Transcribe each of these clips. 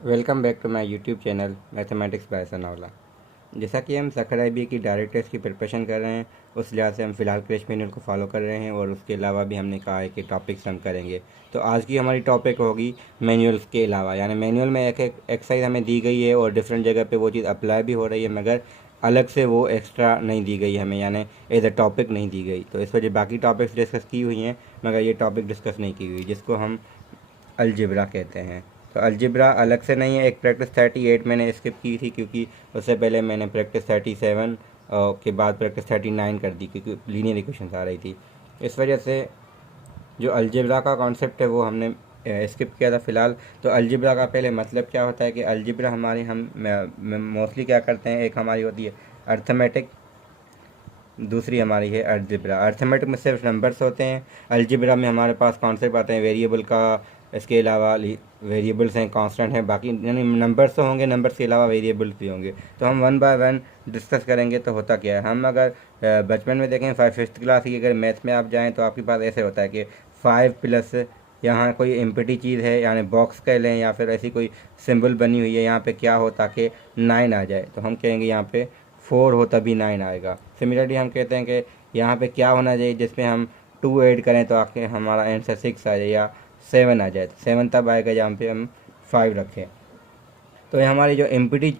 Welcome back to my YouTube channel mathematics by Sanawala. जैसा कि हम सखर IBA की डायरेक्ट टेस्ट की प्रिपरेशन कर रहे हैं, उस लिहाज से हम फ़िलहाल क्रैश मैनुअल को फॉलो कर रहे हैं और उसके अलावा भी हमने कहा है कि टॉपिक्स हम करेंगे। तो आज की हमारी टॉपिक होगी मैनुअल्स के अलावा, यानी मैनुअल में एक एक एक्सरसाइज हमें दी गई है और डिफरेंट जगह पे वो चीज़ अप्लाई भी हो रही है, मगर अलग से वो एक्स्ट्रा नहीं दी गई हमें, यानी एज अ टॉपिक नहीं दी गई। तो इस वजह बाकी टॉपिक्स डिस्कस की हुई हैं, मगर ये टॉपिक डिस्कस नहीं की हुई, जिसको हम अलजेब्रा कहते हैं। तो अलजेब्रा अलग से नहीं है, एक प्रैक्टिस 38 मैंने स्किप की थी क्योंकि उससे पहले मैंने प्रैक्टिस 37 के बाद प्रैक्टिस 39 कर दी क्योंकि लीनियर इक्वेशंस आ रही थी। इस वजह से जो अलजेब्रा का कॉन्सेप्ट है वो हमने स्किप किया था फ़िलहाल। तो अलजेब्रा का पहले मतलब क्या होता है कि अलजेब्रा हमारी हम मोस्टली क्या करते हैं, एक हमारी होती है अर्थमेटिक, दूसरी हमारी है अलजेब्रा। अर्थमेटिक में सिर्फ नंबर्स होते हैं, अलजेब्रा में हमारे पास कॉन्सेप्ट आते हैं वेरिएबल का, इसके अलावा वेरिएबल्स हैं, कांस्टेंट हैं, बाकी यानी नंबर्स तो होंगे, नंबर्स के अलावा वेरिएबल्स भी होंगे। तो हम वन बाय वन डिस्कस करेंगे। तो होता क्या है, हम अगर बचपन में देखें 5th क्लास की अगर मैथ्स में आप जाएँ तो आपके पास ऐसे होता है कि 5 प्लस यहाँ कोई एम्प्टी चीज़ है, यानी बॉक्स कह लें या फिर ऐसी कोई सिंबल बनी हुई है, यहाँ पे क्या हो ताकि 9 आ जाए, तो हम कहेंगे यहाँ पे 4 हो तभी 9 आएगा। सिमिलरली हम कहते हैं कि यहाँ पे क्या होना चाहिए जिसमें हम 2 ऐड करें तो आके हमारा आंसर 6 आ जाए या 7 आ जाए, तो 7 तब आएगा जहाँ पे हम 5 रखें। तो ये हमारी जो एम्प्टी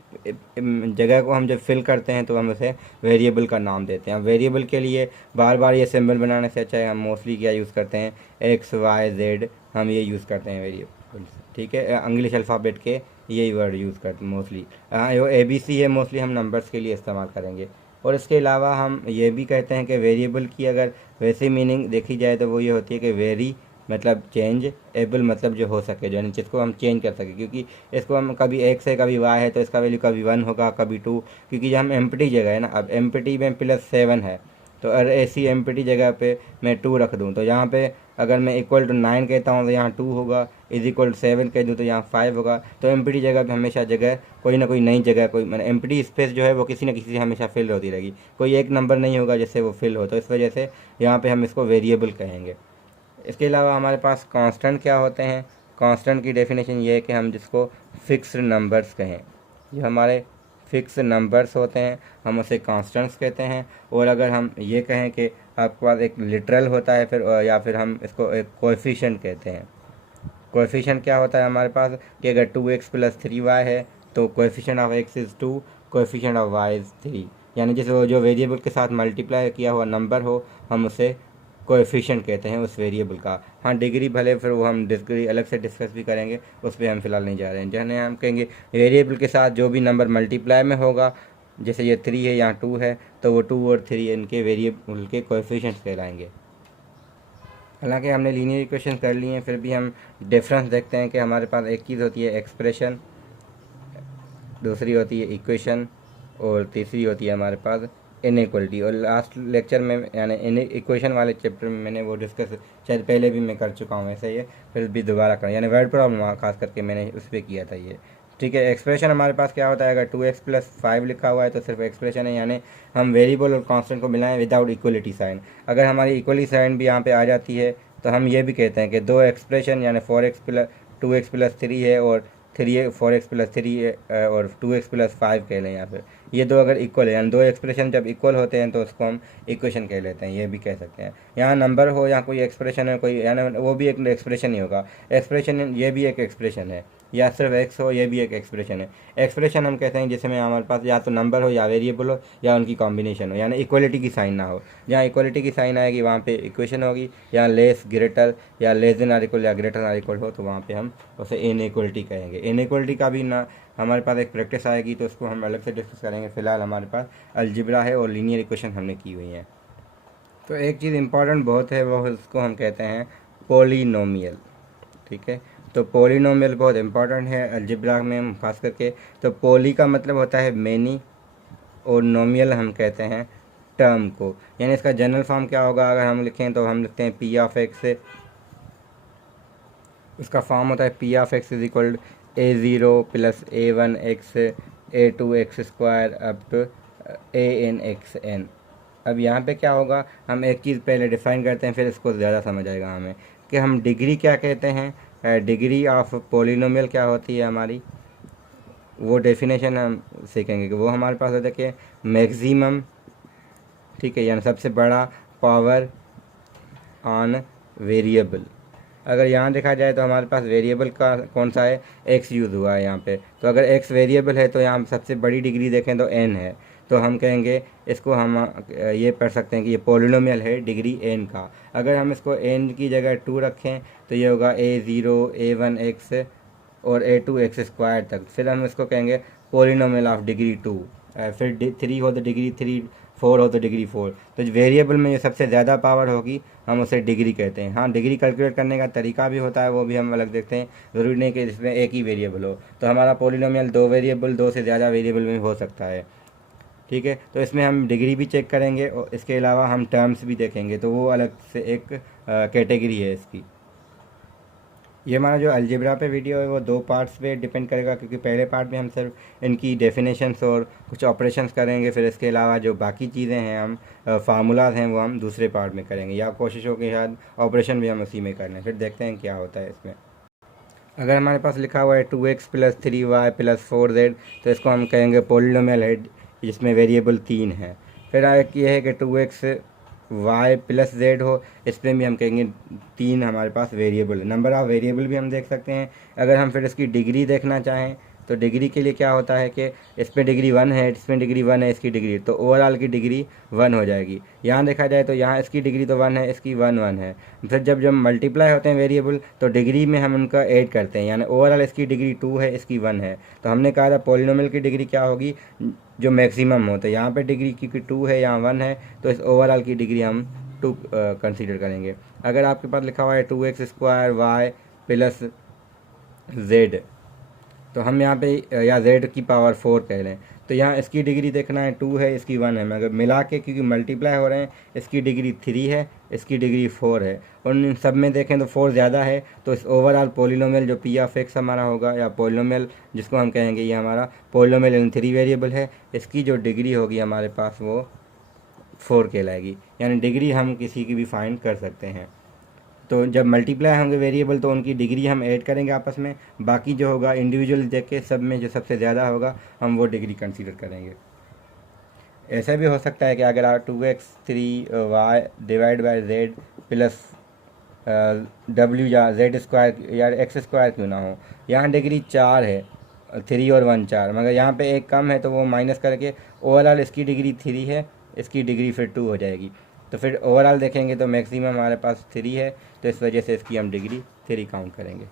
जगह को हम जब फिल करते हैं तो हम उसे वेरिएबल का नाम देते हैं। वेरिएबल के लिए बार बार ये सिंबल बनाने से अच्छा है हम मोस्टली क्या यूज़ करते हैं, XYZ, हम ये यूज़ करते हैं वेरिएबल। ठीक है, इंग्लिश अल्फ़ाबेट के यही वर्ड यूज़ करते हैं मोस्टली। जो ABC है मोस्टली हम नंबर्स के लिए इस्तेमाल करेंगे। और इसके अलावा हम ये भी कहते हैं कि वेरिएबल की अगर वैसी मीनिंग देखी जाए तो वो ये होती है कि वेरी मतलब चेंज, एबल मतलब जो हो सके, जो यानी जिसको हम चेंज कर सके, क्योंकि इसको हम कभी X है कभी Y है तो इसका वैल्यू कभी 1 होगा कभी 2, क्योंकि हम एम्प्टी जगह है ना, अब एम्प्टी में +7 है तो अगर ऐसी एम्प्टी जगह पे मैं 2 रख दूँ तो यहाँ पे अगर मैं इक्वल टू 9 कहता हूँ तो यहाँ 2 होगा, इज इक्वल टू 7 कह दूँ तो यहाँ 5 होगा। तो एम्प्टी जगह पे हमेशा जगह कोई ना कोई नई जगह, कोई मैंने एम्प्टी स्पेस जो है वो किसी न किसी से हमेशा फिल होती रहेगी, कोई एक नंबर नहीं होगा जिससे वो फिल हो। तो इस वजह से यहाँ पे हम इसको वेरिएबल कहेंगे। इसके अलावा हमारे पास कांस्टेंट क्या होते हैं, कांस्टेंट की डेफिनेशन ये है कि हम जिसको फिक्स्ड नंबर्स कहें, जो हमारे फिक्स नंबर्स होते हैं हम उसे कांस्टेंट्स कहते हैं। और अगर हम ये कहें कि आपके पास एक लिटरल होता है फिर या फिर हम इसको एक कोएफिशिएंट कहते हैं। कोएफिशिएंट क्या होता है हमारे पास कि अगर 2x + 3y है तो coefficient of x is 2, coefficient of y is 3, यानी जिस जो वेरिएबल के साथ मल्टीप्लाई किया हुआ नंबर हो हम उसे कोएफिशिएंट कहते हैं उस वेरिएबल का। हाँ, डिग्री भले फिर वो हम डिग्री अलग से डिस्कस भी करेंगे, उस पर हम फिलहाल नहीं जा रहे हैं। जैसे हम कहेंगे वेरिएबल के साथ जो भी नंबर मल्टीप्लाई में होगा, जैसे ये 3 है यहाँ 2 है तो वो 2 और 3 इनके वेरिएबल के कोएफिशिएंट्स कहलाएंगे। हालांकि हमने लीनियर इक्वेशन कर ली हैं, फिर भी हम डिफरेंस देखते हैं कि हमारे पास एक चीज़ होती है एक्सप्रेशन, दूसरी होती है इक्वेशन और तीसरी होती है हमारे पास इनइक्वलिटी। और लास्ट लेक्चर में यानी इन इक्वेशन वाले चैप्टर में मैंने वो डिस्कस शायद पहले भी मैं कर चुका हूँ, ऐसा ही है फिर भी दोबारा करें, यानी वर्ड प्रॉब्लम खास करके मैंने उस पर किया था ये। ठीक है, एक्सप्रेशन हमारे पास क्या होता है, अगर 2x + 5 लिखा हुआ है तो सिर्फ एक्सप्रेशन है, यानी हम वेरिएबल और कांस्टेंट को मिलाएं विदाउट इक्वलिटी साइन। अगर हमारी इक्वलिटी साइन भी यहाँ पे आ जाती है तो हम ये भी कहते हैं कि दो एक्सप्रेशन यानी 2x + 3 है और 4x + 3 है और 2x + 5 कह लें, यहाँ पे ये दो अगर इक्वल है यानी दो एक्सप्रेशन जब इक्वल होते हैं तो उसको हम इक्वेशन कह लेते हैं, ये भी कह सकते हैं। यहाँ नंबर हो या कोई एक्सप्रेशन है कोई, यानी वो भी एक एक्सप्रेशन ही होगा, एक्सप्रेशन ये भी एक एक्सप्रेशन है, या सिर्फ एक्स हो ये भी एक एक्सप्रेशन है। एक्सप्रेशन हम कहते हैं जिसमें हमारे पास या तो नंबर हो या वेरिएबल हो या उनकी कॉम्बिनेशन हो, यानी इक्वलिटी की साइन ना हो। जहाँ इक्वलिटी की साइन आएगी वहाँ पे इक्वेशन होगी, या लेस ग्रेटर या लेस देन आर इक्वल या ग्रेटर आर इक्वल हो तो वहाँ पे हम उसे इनइक्वलिटी कहेंगे। इनइक्वलिटी का भी ना हमारे पास एक प्रैक्टिस आएगी तो उसको हम अलग से डिस्कस करेंगे। फिलहाल हमारे पास अलजेब्रा है और लीनियर इक्वेशन हमने की हुई हैं। तो एक चीज़ इम्पॉर्टेंट बहुत है, वो उसको हम कहते हैं पोलिनोमियल। ठीक है, तो पोलिनोमियल बहुत इंपॉर्टेंट है अलजेब्रा में हम खास करके। तो पोली का मतलब होता है मैनी और नोमियल हम कहते हैं टर्म को, यानी इसका जनरल फॉर्म क्या होगा अगर हम लिखें तो हम लिखते हैं P(x), उसका फॉर्म होता है P(x) is equal A0 + A1x A2x² up to ANxn। अब यहाँ पे क्या होगा, हम एक चीज़ पहले डिफाइन करते हैं फिर इसको ज़्यादा समझ आएगा हमें कि हम डिग्री क्या कहते हैं। डिग्री ऑफ पोलिनोमियल क्या होती है हमारी, वो डेफिनेशन हम सीखेंगे कि वो हमारे पास होता है कि मैक्सिमम, ठीक है, यानी सबसे बड़ा पावर ऑन वेरिएबल। अगर यहाँ देखा जाए तो हमारे पास वेरिएबल का कौन सा है, एक्स यूज़ हुआ है यहाँ पे। तो अगर एक्स वेरिएबल है तो यहाँ सबसे बड़ी डिग्री देखें तो एन है। तो हम कहेंगे इसको हम ये पढ़ सकते हैं कि ये पॉलिनोमियल है डिग्री एन का। अगर हम इसको एन की जगह 2 रखें तो ये होगा a0 a1 x और a2 x स्क्वायर तक। फिर हम इसको कहेंगे पॉलिनोमियल ऑफ डिग्री 2। फिर 3 हो तो डिग्री 3, 4 हो तो डिग्री 4। तो वेरिएबल में जो सबसे ज़्यादा पावर होगी हम उसे डिग्री कहते हैं। हाँ, डिग्री कैलकुलेट करने का तरीका भी होता है, वो भी हम अलग देखते हैं। ज़रूरी नहीं कि इसमें एक ही वेरिएबल हो। तो हमारा पॉलिनोमियल 2 वेरिएबल, 2 से ज़्यादा वेरिएबल में हो सकता है, ठीक है। तो इसमें हम डिग्री भी चेक करेंगे और इसके अलावा हम टर्म्स भी देखेंगे, तो वो अलग से एक कैटेगरी है इसकी। ये हमारा जो अलजेब्रा पे वीडियो है वो 2 पार्ट्स पे डिपेंड करेगा, क्योंकि पहले पार्ट में हम सिर्फ इनकी डेफिनेशंस और कुछ ऑपरेशंस करेंगे। फिर इसके अलावा जो बाकी चीज़ें हैं, हम फार्मूलाज हैं, वो हम दूसरे पार्ट में करेंगे, या कोशिश हो कि शायद ऑपरेशन भी हम उसी में कर लें। फिर देखते हैं क्या होता है इसमें। अगर हमारे पास लिखा हुआ है 2x + 3y + 4z, तो इसको हम कहेंगे पॉलिनोमियल है जिसमें वेरिएबल 3 है। फिर एक ये है कि 2x y + z हो, इसमें भी हम कहेंगे 3 हमारे पास वेरिएबल। नंबर ऑफ़ वेरिएबल भी हम देख सकते हैं। अगर हम फिर इसकी डिग्री देखना चाहें तो डिग्री के लिए क्या होता है कि इसमें डिग्री 1 है, इसमें डिग्री 1 है, इसकी डिग्री, तो ओवरऑल की डिग्री 1 हो जाएगी। यहाँ देखा जाए तो यहाँ इसकी डिग्री तो 1 है, इसकी 1 1 है। फिर जब मल्टीप्लाई होते हैं वेरिएबल तो डिग्री में हम उनका ऐड करते हैं, यानी ओवरऑल इसकी डिग्री 2 है, इसकी 1 है। तो हमने कहा था पॉलिनोमियल की डिग्री क्या होगी, जो मैक्सिमम हो। तो यहाँ पर डिग्री क्योंकि 2 है, यहाँ 1 है, तो इस ओवरऑल की डिग्री हम 2 कंसीडर करेंगे। अगर आपके पास लिखा हुआ है 2x² y + z, तो हम यहाँ पे या z की पावर 4 कह लें, तो यहाँ इसकी डिग्री देखना है 2 है, इसकी 1 है। मगर मिला के क्योंकि मल्टीप्लाई हो रहे हैं, इसकी डिग्री 3 है, इसकी डिग्री 4 है, और इन सब में देखें तो 4 ज़्यादा है। तो इस ओवरऑल पॉलिनोमियल जो p(x) हमारा होगा, या पॉलिनोमियल जिसको हम कहेंगे, ये हमारा पॉलिनोमियल इन 3 वेरिएबल है, इसकी जो डिग्री होगी हमारे पास वो 4 कहलाएगी। यानी डिग्री हम किसी की भी फाइंड कर सकते हैं। तो जब मल्टीप्लाई होंगे वेरिएबल तो उनकी डिग्री हम ऐड करेंगे आपस में, बाकी जो होगा इंडिविजुअल देख के सब में जो सबसे ज़्यादा होगा हम वो डिग्री कंसीडर करेंगे। ऐसा भी हो सकता है कि अगर आप 2x 3y / z + w या z² या x² क्यों ना हो, यहाँ डिग्री 4 है, 3 और 1 4, मगर यहाँ पे एक कम है तो वो माइनस करके ओवरऑल इसकी डिग्री 3 है, इसकी डिग्री फिर 2 हो जाएगी। तो फिर ओवरऑल देखेंगे तो मैक्सिमम हमारे पास 3 है, तो इस वजह से इसकी हम डिग्री 3 काउंट करेंगे।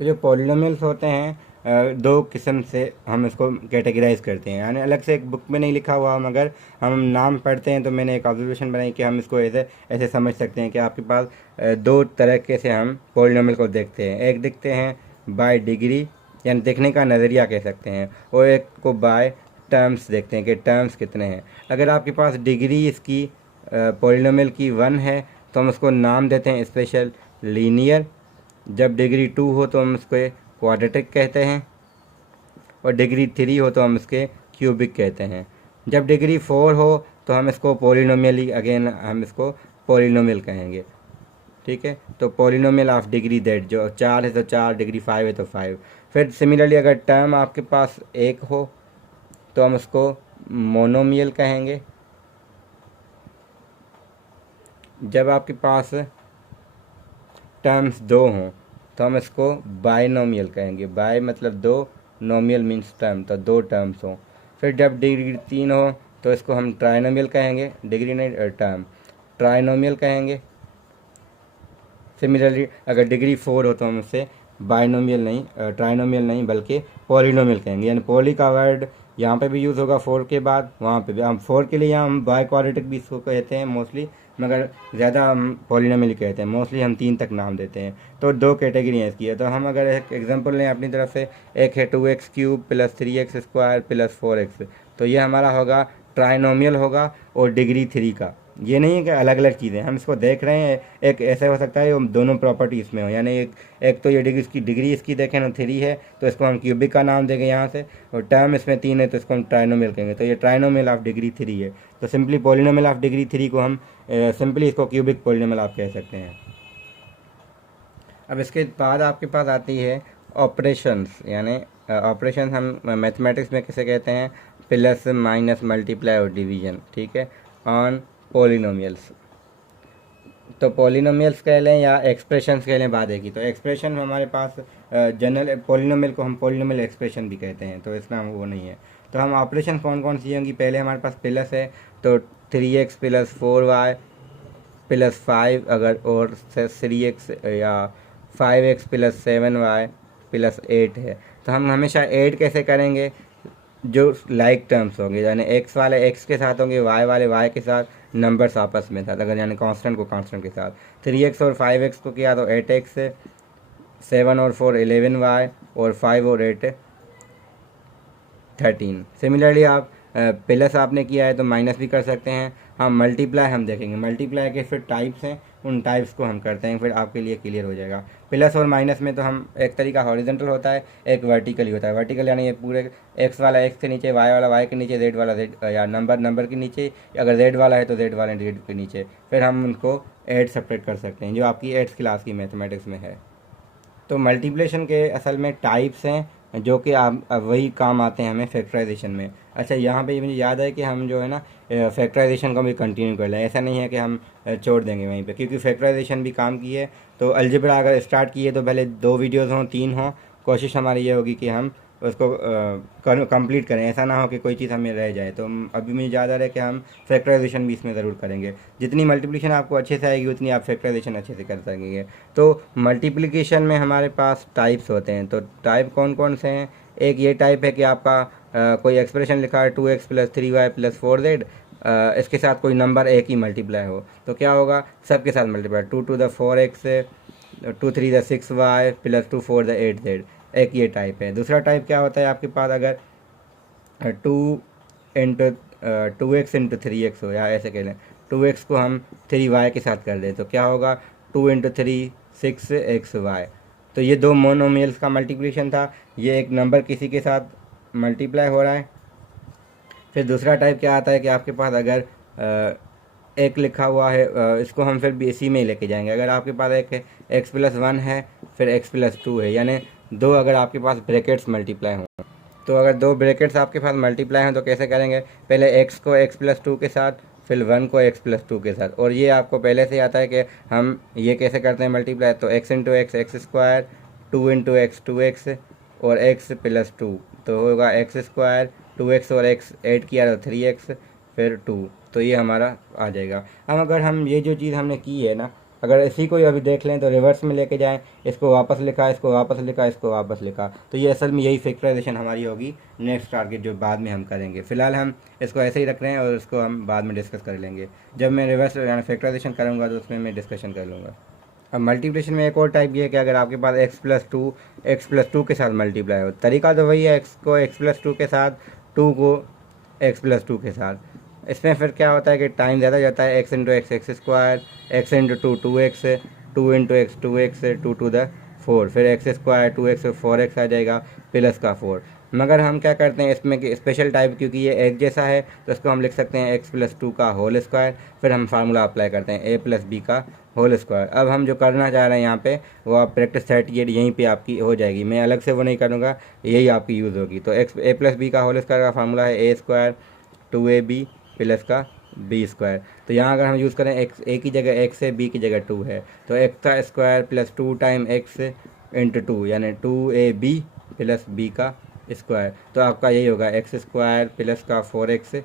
तो जो पॉलिनोमियल्स होते हैं 2 किस्म से हम इसको कैटेगराइज करते हैं, यानी अलग से एक बुक में नहीं लिखा हुआ, मगर हम नाम पढ़ते हैं तो मैंने एक ऑब्जर्वेशन बनाई कि हम इसको ऐसे समझ सकते हैं कि आपके पास 2 तरीके से हम पॉलिनोमियल को देखते हैं। एक देखते हैं बाय डिग्री, यानी देखने का नज़रिया कह सकते हैं, और एक को बाय टर्म्स देखते हैं कि टर्म्स कितने हैं। अगर आपके पास डिग्री इसकी पॉलिनोमियल की 1 है तो हम उसको नाम देते हैं स्पेशल लीनियर। जब डिग्री 2 हो तो हम उसको क्वाड्रेटिक कहते हैं, और डिग्री 3 हो तो हम इसके क्यूबिक कहते हैं। जब डिग्री 4 हो तो हम इसको पॉलिनोमियल, अगेन हम इसको पॉलिनोमियल कहेंगे, ठीक है। तो पॉलिनोमियल ऑफ डिग्री दैट, जो 4 है तो 4, डिग्री 5 है तो 5। फिर सिमिलरली अगर टर्म आपके पास 1 हो तो हम उसको मोनोमियल कहेंगे। जब आपके पास टर्म्स 2 हों तो हम इसको बाइनोमियल कहेंगे। बाय मतलब 2, नोमियल मीन्स टर्म, तो 2 टर्म्स हों। फिर जब डिग्री 3 हो तो इसको हम ट्राइनोमियल कहेंगे, डिग्री नहीं टर्म, ट्राइनोमियल कहेंगे। सिमिलरली अगर डिग्री 4 हो तो हम इसे बाइनोमियल नहीं, ट्राइनोमियल नहीं, बल्कि पॉलिनोमियल कहेंगे। यानी पॉली का वर्ड यहाँ पे भी यूज़ होगा 4 के बाद, वहाँ पे भी हम 4 के लिए यहाँ हम बाय क्वाड्रेटिक भी इसको कहते हैं मोस्टली, मगर ज़्यादा हम पॉलिनोमियल कहते हैं। मोस्टली हम 3 तक नाम देते हैं। तो 2 कैटेगरी हैं इसकी। तो हम अगर एक एग्जांपल लें अपनी तरफ से, एक है 2x³ + 3x² + 4x, तो ये हमारा होगा ट्राइनोमियल होगा और डिग्री 3 का। ये नहीं है कि अलग अलग चीज़ें हम इसको देख रहे हैं, एक ऐसा हो सकता है वो दोनों प्रॉपर्टी इसमें हो। यानी एक तो ये डिग्री इसकी देखें ना 3 है तो इसको हम क्यूबिक का नाम देंगे यहाँ से, और टर्म इसमें 3 है तो इसको हम ट्राइनोमियल कहेंगे। तो ये ट्राइनोमियल ऑफ डिग्री 3 है। तो सिंपली पॉलिनोमियल ऑफ डिग्री 3 को हम सिंपली इसको क्यूबिक पॉलिनोमियल आप कह सकते हैं। अब इसके बाद आपके पास आती है ऑपरेशंस, यानी ऑपरेशंस हम मैथमेटिक्स में कैसे कहते हैं, प्लस माइनस मल्टीप्लाई और डिवीजन, ठीक है, ऑन पोलिनोमियल्स। तो पोलिनोमियल्स कह लें या एक्सप्रेशंस कह लें, बात है की। तो एक्सप्रेशन हमारे पास जनरल पोलिनोमियल को हम पोलिनोमियल एक्सप्रेशन भी कहते हैं, तो इसका वो नहीं है। तो हम ऑपरेशन कौन कौन सी होंगी, पहले हमारे पास प्लस है, तो 3x + 4y + 5 अगर, और 3x या 5x + 7y + 8 है। तो हम हमेशा ऐड कैसे करेंगे, जो लाइक टर्म्स होंगे, यानी x वाले x के साथ होंगे, y वाले y के साथ, नंबर्स आपस में साथ, अगर यानी कांस्टेंट को कांस्टेंट के साथ। 3x और 5x को किया तो 8x, 7 और 4 11y, और 5 और 8 13। सिमिलरली आप प्लस आपने किया है तो माइनस भी कर सकते हैं। हम मल्टीप्लाई हम देखेंगे, मल्टीप्लाई के फिर टाइप्स हैं, उन टाइप्स को हम करते हैं, फिर आपके लिए क्लियर हो जाएगा। प्लस और माइनस में तो हम एक तरीका हॉरिजेंटल होता है, एक वर्टिकली होता है। वर्टिकल यानी ये पूरे एक्स वाला एक्स के नीचे, वाई वाला वाई के नीचे, जेड वाला जेड, या नंबर के नीचे, अगर जेड वाला है तो जेड वाले जेड के नीचे, फिर हम उनको ऐड सेपरेट कर सकते हैं, जो आपकी 8th क्लास की मैथमेटिक्स में है। तो मल्टीप्लिकेशन के असल में टाइप्स हैं, जो कि आप वही काम आते हैं हमें फैक्टराइजेशन में। अच्छा, यहाँ पे मुझे याद है कि हम जो है ना फैक्टराइजेशन को भी कंटिन्यू कर लें, ऐसा नहीं है कि हम छोड़ देंगे वहीं पे, क्योंकि फैक्टराइजेशन भी काम की है। तो अलजेब्रा अगर स्टार्ट किए तो पहले 2 वीडियोज़ हों, 3 हों, कोशिश हमारी ये होगी कि हम उसको कंप्लीट करें, ऐसा ना हो कि कोई चीज़ हमें रह जाए। तो अभी मुझे याद आ रहा है कि हम फैक्टराइजेशन भी इसमें ज़रूर करेंगे। जितनी मल्टीप्लिकेशन आपको अच्छे से आएगी उतनी आप फैक्टराइजेशन अच्छे से कर सकेंगे। तो मल्टीप्लिकेशन में हमारे पास टाइप्स होते हैं, तो टाइप कौन कौन से हैं, एक ये टाइप है कि आपका कोई एक्सप्रेशन लिखा है 2x + 3y + 4z, इसके साथ कोई नंबर एक ही मल्टीप्लाई हो, तो क्या होगा, सबके साथ multiply, 2 to the 4x, 2 3 the 6y + 2 4 the 8z, एक ये टाइप है। दूसरा टाइप क्या होता है आपके पास, अगर 2x × 3x हो, या ऐसे कह लें 2x को हम 3y के साथ कर दें, तो क्या होगा, 2 × 3 6xy। तो ये 2 मोनोमियल्स का मल्टीप्लिकेशन था, ये एक नंबर किसी के साथ मल्टीप्लाई हो रहा है। फिर दूसरा टाइप क्या आता है कि आपके पास अगर एक लिखा हुआ है, इसको हम फिर भी इसी में ही लेके जाएंगे। अगर आपके पास एक x + 1 है, फिर x + 2 है, यानी 2 अगर आपके पास ब्रैकेट्स मल्टीप्लाई हों, तो अगर 2 ब्रैकेट्स आपके पास मल्टीप्लाई हैं तो कैसे करेंगे, पहले x को x + 2 के साथ, फिर 1 को x + 2 के साथ। और ये आपको पहले से आता है कि हम ये कैसे करते हैं मल्टीप्लाई, तो x × x x², 2 × x 2x, और x + 2, तो होगा x², 2x और x ऐड किया तो 3x, फिर 2, तो ये हमारा आ जाएगा। अब अगर हम ये जो चीज़ हमने की है ना, अगर इसी को अभी देख लें तो रिवर्स में लेके जाएं, इसको वापस लिखा, इसको वापस लिखा, इसको वापस लिखा, तो ये असल में यही फैक्टराइजेशन हमारी होगी नेक्स्ट टारगेट, जो बाद में हम करेंगे। फिलहाल हम इसको ऐसे ही रख रहे हैं और इसको हम बाद में डिस्कस कर लेंगे। जब मैं रिवर्स यानी फैक्टराइजेशन करूँगा तो उसमें मैं डिस्कशन कर लूँगा। अब मल्टीप्लिकेशन में एक और टाइप ये है कि अगर आपके पास x + 2 के साथ मल्टीप्लाई हो, तरीका तो वही है, x को x + 2 के साथ, 2 को x + 2 के साथ। इसमें फिर क्या होता है कि टाइम ज़्यादा जाता है, x × x x², x × 2 2x, 2 × x 2x, 2 to the 4, फिर x², 2x 4x आ जाएगा, प्लस का 4। मगर हम क्या करते हैं इसमें कि स्पेशल टाइप, क्योंकि ये एक जैसा है तो इसको हम लिख सकते हैं x + 2 का होल स्क्वायर, फिर हम फार्मूला अप्लाई करते हैं a + b का होल स्क्वायर। अब हम जो करना चाह रहे हैं यहाँ पे, वो आप प्रैक्टिस सेट ये यहीं पे आपकी हो जाएगी, मैं अलग से वो नहीं करूँगा, यही आपकी यूज़ होगी। तो a + b का होल स्क्वायर का फार्मूला है a² 2ab प्लस का b²। तो यहाँ अगर हम यूज़ करें x a की जगह x है, b की जगह 2 है, तो x का स्क्वायर + 2 टाइम x × 2, यानी 2ab + b का स्क्वायर, तो आपका यही होगा x² प्लस का 4x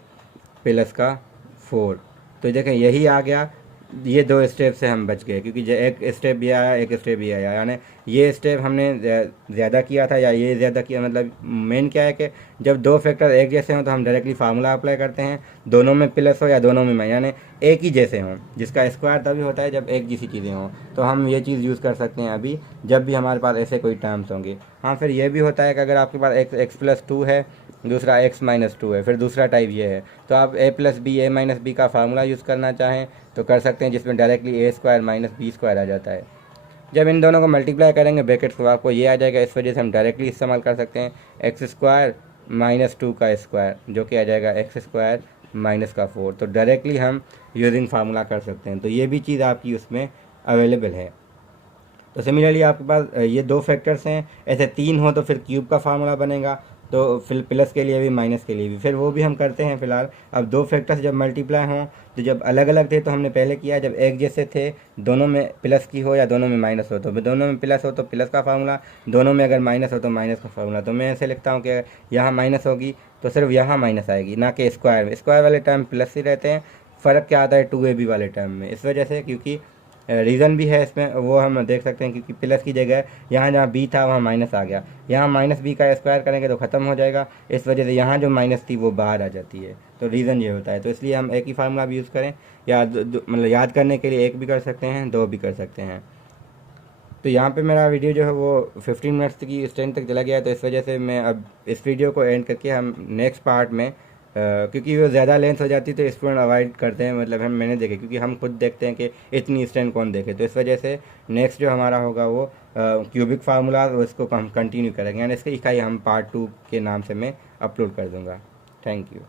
प्लस का 4। तो देखें यही आ गया, ये 2 स्टेप से हम बच गए, क्योंकि एक स्टेप भी आया, एक स्टेप भी आया, यानी ये स्टेप हमने ज़्यादा किया था या ये ज़्यादा किया। मतलब मेन क्या है कि जब 2 फैक्टर एक जैसे हों तो हम डायरेक्टली फार्मूला अप्लाई करते हैं, दोनों में प्लस हो या दोनों में माइनस, यानी एक ही जैसे हों, जिसका स्क्वायर तभी होता है जब एक जैसी चीज़ें हों। तो हम ये चीज़ यूज़ कर सकते हैं अभी, जब भी हमारे पास ऐसे कोई टर्म्स होंगे। हाँ, फिर ये भी होता है कि अगर आपके पास x + 2 है, दूसरा x - 2 है, फिर दूसरा टाइप ये है, तो आप a + b का फार्मूला यूज़ करना चाहें तो कर सकते हैं, जिसमें डायरेक्टली a² - b² आ जाता है। जब इन दोनों को मल्टीप्लाई करेंगे ब्रैकेट्स को, आपको ये आ जाएगा, इस वजह से हम डायरेक्टली इस्तेमाल कर सकते हैं x² - 2 का स्क्वायर, जो कि आ जाएगा x² - का 4। तो डायरेक्टली हम यूजिंग फार्मूला कर सकते हैं, तो ये भी चीज़ आपकी उसमें अवेलेबल है। तो सिमिलरली आपके पास ये दो फैक्टर्स हैं, ऐसे तीन हो तो फिर क्यूब का फार्मूला बनेगा, तो फिर प्लस के लिए भी माइनस के लिए भी, फिर वो भी हम करते हैं फिलहाल। अब दो फैक्टर्स जब मल्टीप्लाई हों, तो जब अलग अलग थे तो हमने पहले किया, जब एक जैसे थे, दोनों में प्लस की हो या दोनों में माइनस हो, तो दोनों में प्लस हो तो प्लस का फार्मूला, दोनों में अगर माइनस हो तो माइनस का फार्मूला। तो मैं ऐसे लिखता हूँ कि यहाँ माइनस होगी तो सिर्फ यहाँ माइनस आएगी, ना कि स्क्वायर में। स्क्वायर वाले टर्म प्लस ही रहते हैं, फ़र्क क्या आता है 2ab वाले टर्म में, इस वजह से। क्योंकि रीज़न भी है इसमें, वो हम देख सकते हैं, क्योंकि प्लस की जगह यहाँ जहाँ बी था वहाँ माइनस आ गया, यहाँ माइनस बी का स्क्वायर करेंगे तो ख़त्म हो जाएगा, इस वजह से यहाँ जो माइनस थी वो बाहर आ जाती है। तो रीज़न ये होता है, तो इसलिए हम एक ही फार्मूला भी यूज़ करें, या मतलब याद करने के लिए एक भी कर सकते हैं, दो भी कर सकते हैं। तो यहाँ पे मेरा वीडियो जो है वो 15 मिनट्स की स्ट्रेंथ तक चला गया है, तो इस वजह से मैं अब इस वीडियो को एंड करके हम नेक्स्ट पार्ट में क्योंकि वो ज़्यादा लेंथ हो जाती है तो स्टूडेंट अवॉइड करते हैं, मतलब मैंने देखे, क्योंकि हम खुद देखते हैं कि इतनी स्ट्रेंथ कौन देखे, तो इस वजह से नेक्स्ट जो हमारा होगा वो क्यूबिक फार्मूला, उसको हम कंटिन्यू करेंगे, यानी इसकी इकाई हम पार्ट 2 के नाम से मैं अपलोड कर दूँगा। Thank you.